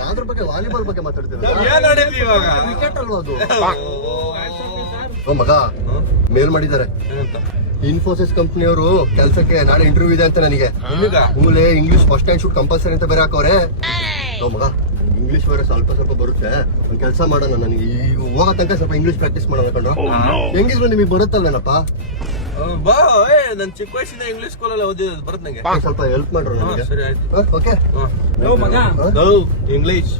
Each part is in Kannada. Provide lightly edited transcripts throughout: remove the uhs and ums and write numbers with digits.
ಯಾವ್ದ್ರ ಬಗ್ಗೆ ವಾಲಿಬಾಲ್ ಬಗ್ಗೆ ಮಾತಾಡ್ತೀರಾ? ಏನ್ ಆಡಿದ್ವಿ ಇವಾಗ? ಕ್ರಿಕೆಟ್ ಅಲ್ವಾ ಅದು? ಓ ಮಗ ಮೇಲ್ ಮಾಡಿದ್ದಾರೆ, ಇನ್ಫೋಸಿಸ್ ಕಂಪ್ನಿಯವರು ಕೆಲ್ಸಕ್ಕೆ ನಾಳೆ ಇಂಟರ್ವ್ಯೂ ಇದೆ ಅಂತ ನನಗೆ. ಮೂಲೆ English first time shoot compulsory ಅಂತ ಬೇರೆ ಹಾಕವ್ರೆ. ಓ ಮಗ ಇಂಗ್ಲಿಷ್ ಬೇರೆ ಸ್ವಲ್ಪ ಸ್ವಲ್ಪ ಬರುತ್ತೆ, ಒಂದ್ ಕೆಲಸ ಮಾಡೋಣ, ನನಗೆ ಈಗ ಹೋಗೋ ತನಕ ಸ್ವಲ್ಪ ಇಂಗ್ಲಿಷ್ ಪ್ರಾಕ್ಟೀಸ್ ಮಾಡೋಣ ಕಂಡ್ರು. ಹೆಂಗಿದ್ರು ನಿಮಗೆ ಬರುತ್ತಲ್ವೇನಪ್ಪ? ಬಾ, ನನ್ ಚಿಕ್ಕ ವಯಸ್ಸಿಂದ ಇಂಗ್ಲಿಷ್ ಸ್ಕೂಲಲ್ಲಿ ಓದಿದ್ದು ಬರುತ್ತೆ ನಂಗೆ. ಸ್ವಲ್ಪ ಹೆಲ್ಪ್ ಮಾಡ್ರು ನನಗೆ. ಸರಿ ಆಯ್ತು. ಓಕೆ ಮಗ English.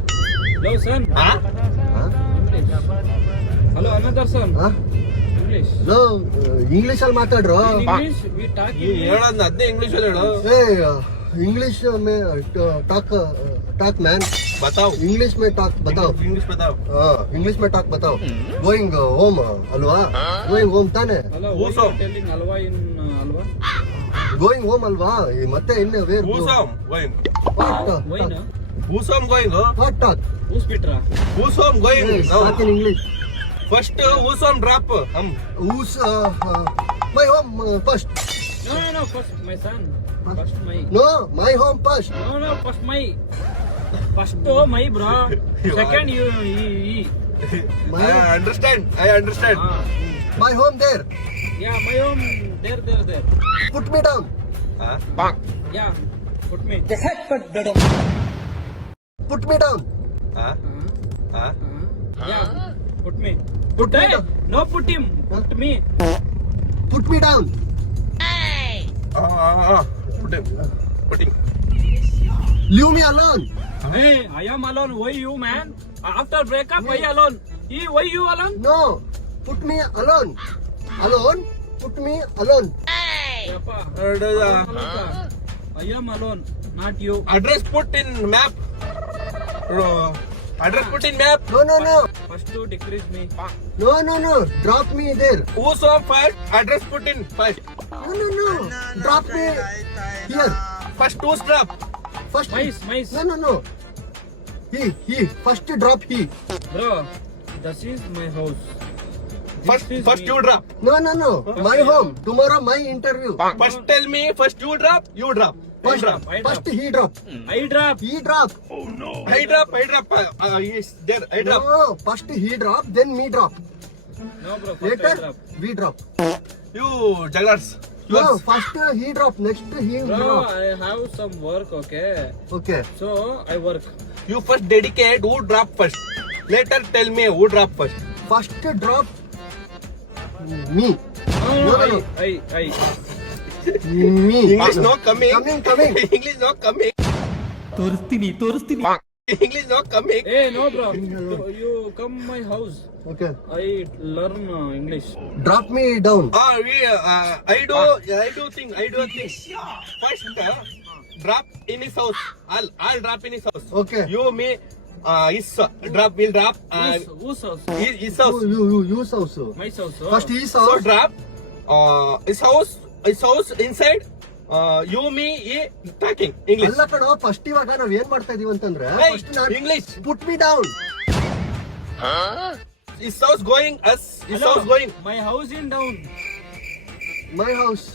Hello son. Hello another son. English ಅಲ್ಲಿ ಮಾತಾಡ್ರು. ಇಂಗ್ಲಿಷ್ ವಿ ಟಾಕ್ ಹೇಳೋದ್ನ ಅದೇ ಇಂಗ್ಲಿಷ್ ಅಲ್ಲಿ ಹೇಳು. इंग्लिश में टॉक मैन बताओ. इंग्लिश में टॉक बताओ. इंग्लिश बताओ. हाँ इंग्लिश में टॉक बताओ. गोइंग होम अल्वा? गोइंग होम ताने? ಹಲೋ ಟೆಲ್ಲಿಂಗ್ ಅಲ್ವಾ ಇನ್ ಅಲ್ವಾ? ಗೋಯಿಂಗ್ ಹೋಮ್ ಅಲ್ವಾ? ಮತ್ತೆ ಇನ್ನು ವೇರ್ Whosom going? ವೈನ್ Whosom going? What talk? ಊಸ್ ಬಿಟ್ರಾ? Whosom going? Talk in English. First whosom drop. Who's my home first? No, first my son. First my. No, my home first. No, first my. First my bro. Second you. My I understand. my home there. Yeah, my home there. Put me down. Yeah, put me. Put me down. Yeah, put me. Put hey, no put him. Put me. Put me down. Putting. Leave me alone. Hey, I am alone. Why you man? After breakup, why alone? Why you alone? No, put me alone. Alone? Put me alone. Yappa, Uh, I am alone, not you. Address put in map. Address put in map. No. First to decrease me. No. Drop me there. Whosom first. Address put in first. No. Drop me here. First who's drop? First. Mice. No. He. First drop he. Bro, this is my house. First me. you drop. No. My home. Tomorrow my interview. First tell me. First you drop. You drop. First, I drop. first he drop. I drop. He drop. I drop. Yes, there. I drop. No, first he drop, then me drop. No bro, first I Later drop. we drop. You jugglers. No, first he drop, next he Bro, drop. I have some work, okay? Okay. So, I work. You first dedicate. Who drop first? Later tell me who drop first. First drop me. No, I. Me. English no coming. Coming. English no coming. ತೋರಿಸ್ತೀನಿ English no coming. Hey, no bro. You come my house. Okay. I learn English. Drop me down. I do a thing. First drop in his house. I'll drop in his house. Okay. You me his drop will drop. Whose house? His house. You house. My house. First his So house. drop his house inside. You me he talking English. ಅಲ್ಲ ಕಣೋ, ಫಸ್ಟ್ ಇವಾಗ ನಾವ್ ಏನ್ ಮಾಡ್ತಾ ಇದೀವಿ ಅಂತಂದ್ರೆ Hey, first non English. put me down. His house going. His Hello? house going. My house in down. My house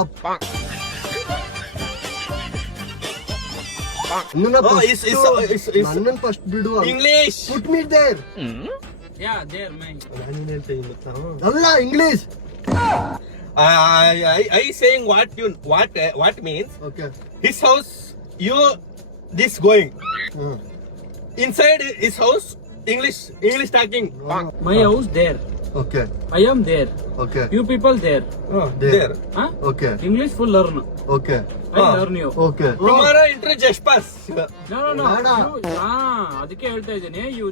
up. ನನ್ನನ್ ಫಸ್ಟ್ ಬಿಡು. English. Put me there. Yeah, there, my. ಅಲ್ಲ English. I saying what means. Okay. His house, you this going inside his house. English talking. My house there. Okay. I am there. Okay. You people there. There. Huh? Okay. English full learn. Okay. I learn you. Okay. Tomorrow interview just pass. No. ಬೇಡ. ಅದಕ್ಕೆ ಹೇಳ್ತಾ ಇದ್ದೀನಿ. You.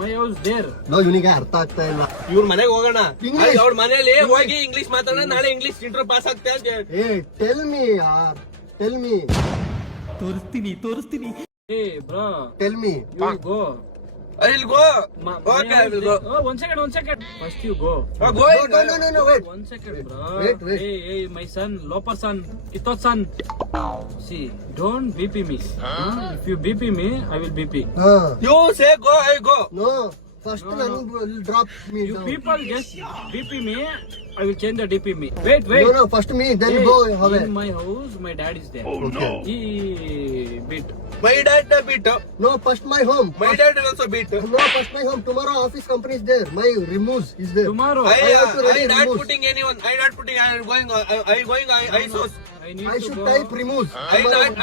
My house there. ನಾವು ಇವನಿಗೆ ಅರ್ಥ ಆಗ್ತಾ ಇಲ್ಲ. ಇವ್ರ ಮನೆಗೆ ಹೋಗೋಣ. English. ಅವ್ರ ಮನೆಯಲ್ಲಿ ಹೋಗಿ ಇಂಗ್ಲಿಷ್ ಮಾತಾಡೋಣ. ನಾಳೆ ಇಂಗ್ಲಿಷ್ ಇಂಟರ್ವ್ಯೂ ಪಾಸ್ ಆಗ್ತಾ ಅಂತ ಹೇಳಿ. ಏ ಟೆಲ್ ಮಿ ಯಾರ್, ಟೆಲ್ ಮಿ. ತೋರಿಸ್ತೀನಿ. Hey bro. Tell me. You go. I'll go. Okay, I will go. Oh, one second. First you go. Go. No, wait. 1 second, bro. Wait. Hey, my son, Loper son, Kitot son. See, don't BP me. If you BP me, I will BP. You say go, I go. No, first ನಾನು drop me You people just DP me. I will change the DP me. Wait. No, first me, then go away. In my house, my dad is there. Okay. He beat. My dad beat. No, first my home. My dad also beat. No, first my home. Tomorrow office company is there. My removes is there. Tomorrow. I have to ready not removes. putting anyone. I not putting. I going. I source. I need I to should go. type removes.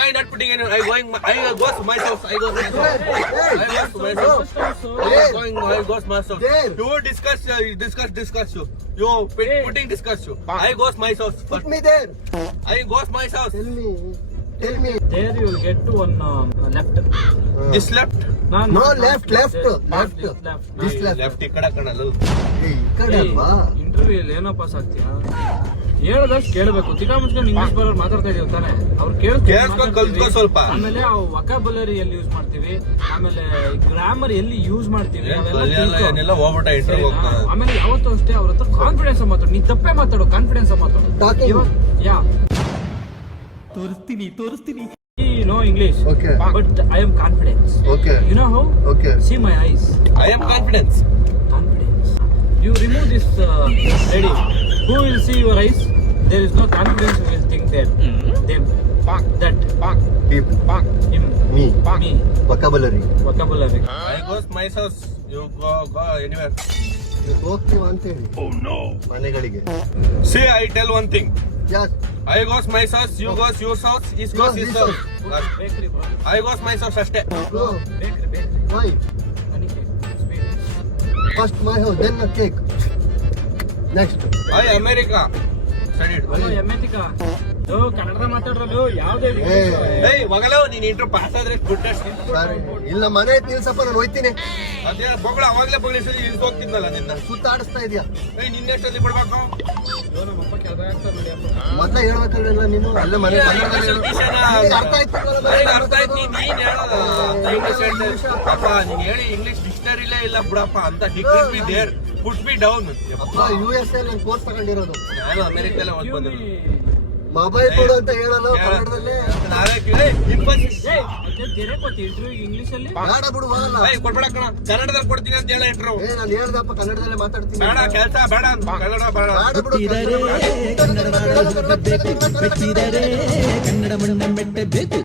I not putting anyone. I going. I go to myself. I go to myself. I go to myself. First also. I going. I go to myself. There. You discuss. You. You putting discuss. You. I go to myself. Put me there. I go to myself. Tell me. There you will get to one left. This left. No, left. This This left. Left ಈ ಕಡೆ ಕಣಲು. ಈ ಕಡೆ ಅಲ್ವಾ? ಇಂಟರ್ವ್ಯೂ ಅಲ್ಲಿ ಏನೋ ಪಾಸ್ ಆಗ್ತೀಯಾ ಹೇಳದಷ್ಟು ಕೇಳಬೇಕು ತಿಕ್ಕಾ ಮುಚ್ಕೊಂಡು ಇಂಗ್ಲಿಷ್ ಬರೋರು ಮಾತಾಡ್ತಾ ಇದೀವಿ ತಾನೆ ಅವ್ರು ಕೇಳಿಸ್ಕೊಂಡು ಕಲ್ತ್ಕೋ ಸ್ವಲ್ಪ. ಆಮೇಲೆ ವೊಕಾಬುಲರಿ ಎಲ್ಲಿ ಯೂಸ್ ಮಾಡ್ತೀವಿ ಆಮೇಲೆ ಗ್ರಾಮರ್ ಎಲ್ಲಿ ಯೂಸ್ ಮಾಡ್ತೀವಿ ಅವೆಲ್ಲ ಕಲಿಯಲ್ಲ ತಿಳ್ಕೊ. ಏನೆಲ್ಲ ಹೋಗ್ಬಿಟ್ಟ ಇಂಟರ್ವ್ಯೂ ಸರಿನಾ? ಹೋಗ್ತಾನೆ. ಆಮೇಲೆ ಯಾವತ್ತೂ ಅಷ್ಟೇ ಅವ್ರ ಹತ್ರ ಕಾನ್ಫಿಡೆನ್ಸ್ ಮಾತಾಡು ನೀ ತಪ್ಪೇ ಮಾತಾಡು ಕಾನ್ಫಿಡೆನ್ಸ್ ಮಾತಾಡು Talking. ಯಾ ತೋರಿಸ್ತೀನಿ no English Okay. But I am confidence Okay. You know how Okay. See my eyes I am confidence. confidence. You remove this lady. Who will see your eyes? There is no confidence. Who will think there? Them. That. Keep Him. me. Me. Vocabulary. Vocabulary. I go to my house. You go anywhere. ಹೋಗ್ತೀವ ಅಂತ ಹೇಳಿ ಮನೆಗಳಿಗೆ. See, I tell one thing. Yes. I go to my house. You go to your house. He goes his this house. Bakery, bro. I go to my house ಅಷ್ಟೇ. Go. Bakery. Why? Honey cake. Sweet. First my house, then a cake. Next. I America. Studied. Hello, Yamatika. No, Kannada ಮಾತಾಡ್ರಲ್ಲ ಯಾವುದೇ ಏಯ್ ಮಗಳೋ ನೀನ್ ಇಂಟ್ರು ಪಾಸ್ ಆದ್ರೆ ಗುಡ್ ಸರಿ. ಇಲ್ಲ ಮನೆ ನಿಲ್ಸಪ್ಪ ನಾನು ಹೋಯ್ತೀನಿ. ಅದೇ ಬೊಗಳ ಅವಾಗ್ಲೇ ಬೊಗಳಿಸಿ ಇಲ್ಲಿ ಹೋಗ್ತಿದ್ನಲ್ಲ ನಿನ್ನ. ಸುತ್ತಾಡಿಸ್ತಾ ಇದೀಯ. ಏಯ್ ನಿನ್ನೆಷ್ಟಲ್ಲಿ ಕೊಡ್ಬೇಕು? ನಮ್ಮಪ್ಪ ಕೆಲಸ ಆಗ್ತಾರೆ ನೋಡಿ ಅಪ್ಪ ಮೊದ್ಲ ಹೇಳ್ಬೇಕಲ್ಲ ನೀನು ಅಲ್ಲೇ ಮನೆ ಕನ್ನಡದಲ್ಲಿ ಹೇಳು. ನಿನಗೆ ಅರ್ಥ ಆಯ್ತಿಲ್ವಲ್ಲ ಮನೆ ನನಗೆ ಅರ್ಥ ಆಯ್ತು ನೀನ್ ಹೇಳೋದು ಅಪ್ಪ ನೀನ್ ಹೇಳಿ ಇಂಗ್ಲಿಷ್ ಡಿಕ್ಷನರಿಲೇ ಇಲ್ಲ ಬಿಡಪ್ಪ ಅಂತ decrease B there put B down. ಅಪ್ಪ USA ಅಲ್ಲಿ ಕೋರ್ಸ್ ತಗೊಂಡಿರೋದು. ನಾನು ಅಮೆರಿಕದಲ್ಲೇ ಓದ್ ಬಂದಿರೋದು. ಮೊಬೈಲ್ ಕೊಡು ಅಂತ ಹೇಳಲ್ಲ ಕನ್ನಡದಲ್ಲಿ. ನಾವೇ ಕೇಳಿ ಇನ್ಫೋಸಿಸ್ ಇಂಗ್ಲಿಷ್ ಅಲ್ಲಿ ಬೇಡ ಬಿಡು ಹೋಗಲ್ಲ. ಕೊಡ್ಬೇಡ ಕಣ ಕನ್ನಡದಲ್ಲಿ ಕೊಡ್ತೀನಿ ಅಂತ ಹೇಳ ಇಂಟ್ರು. ನಾನು ಹೇಳ್ದಪ್ಪ ಕನ್ನಡದಲ್ಲೇ ಮಾತಾಡ್ತೀನಿ. ಬೇಡ ಕೆಲ್ಸ ಬೇಡ ಕನ್ನಡ ಬೇಡ. ಬೇಡ ಬಿಡು ಕನ್ನಡ ಮಣ್ಣ ಮೆಟ್ಟಬೇಕು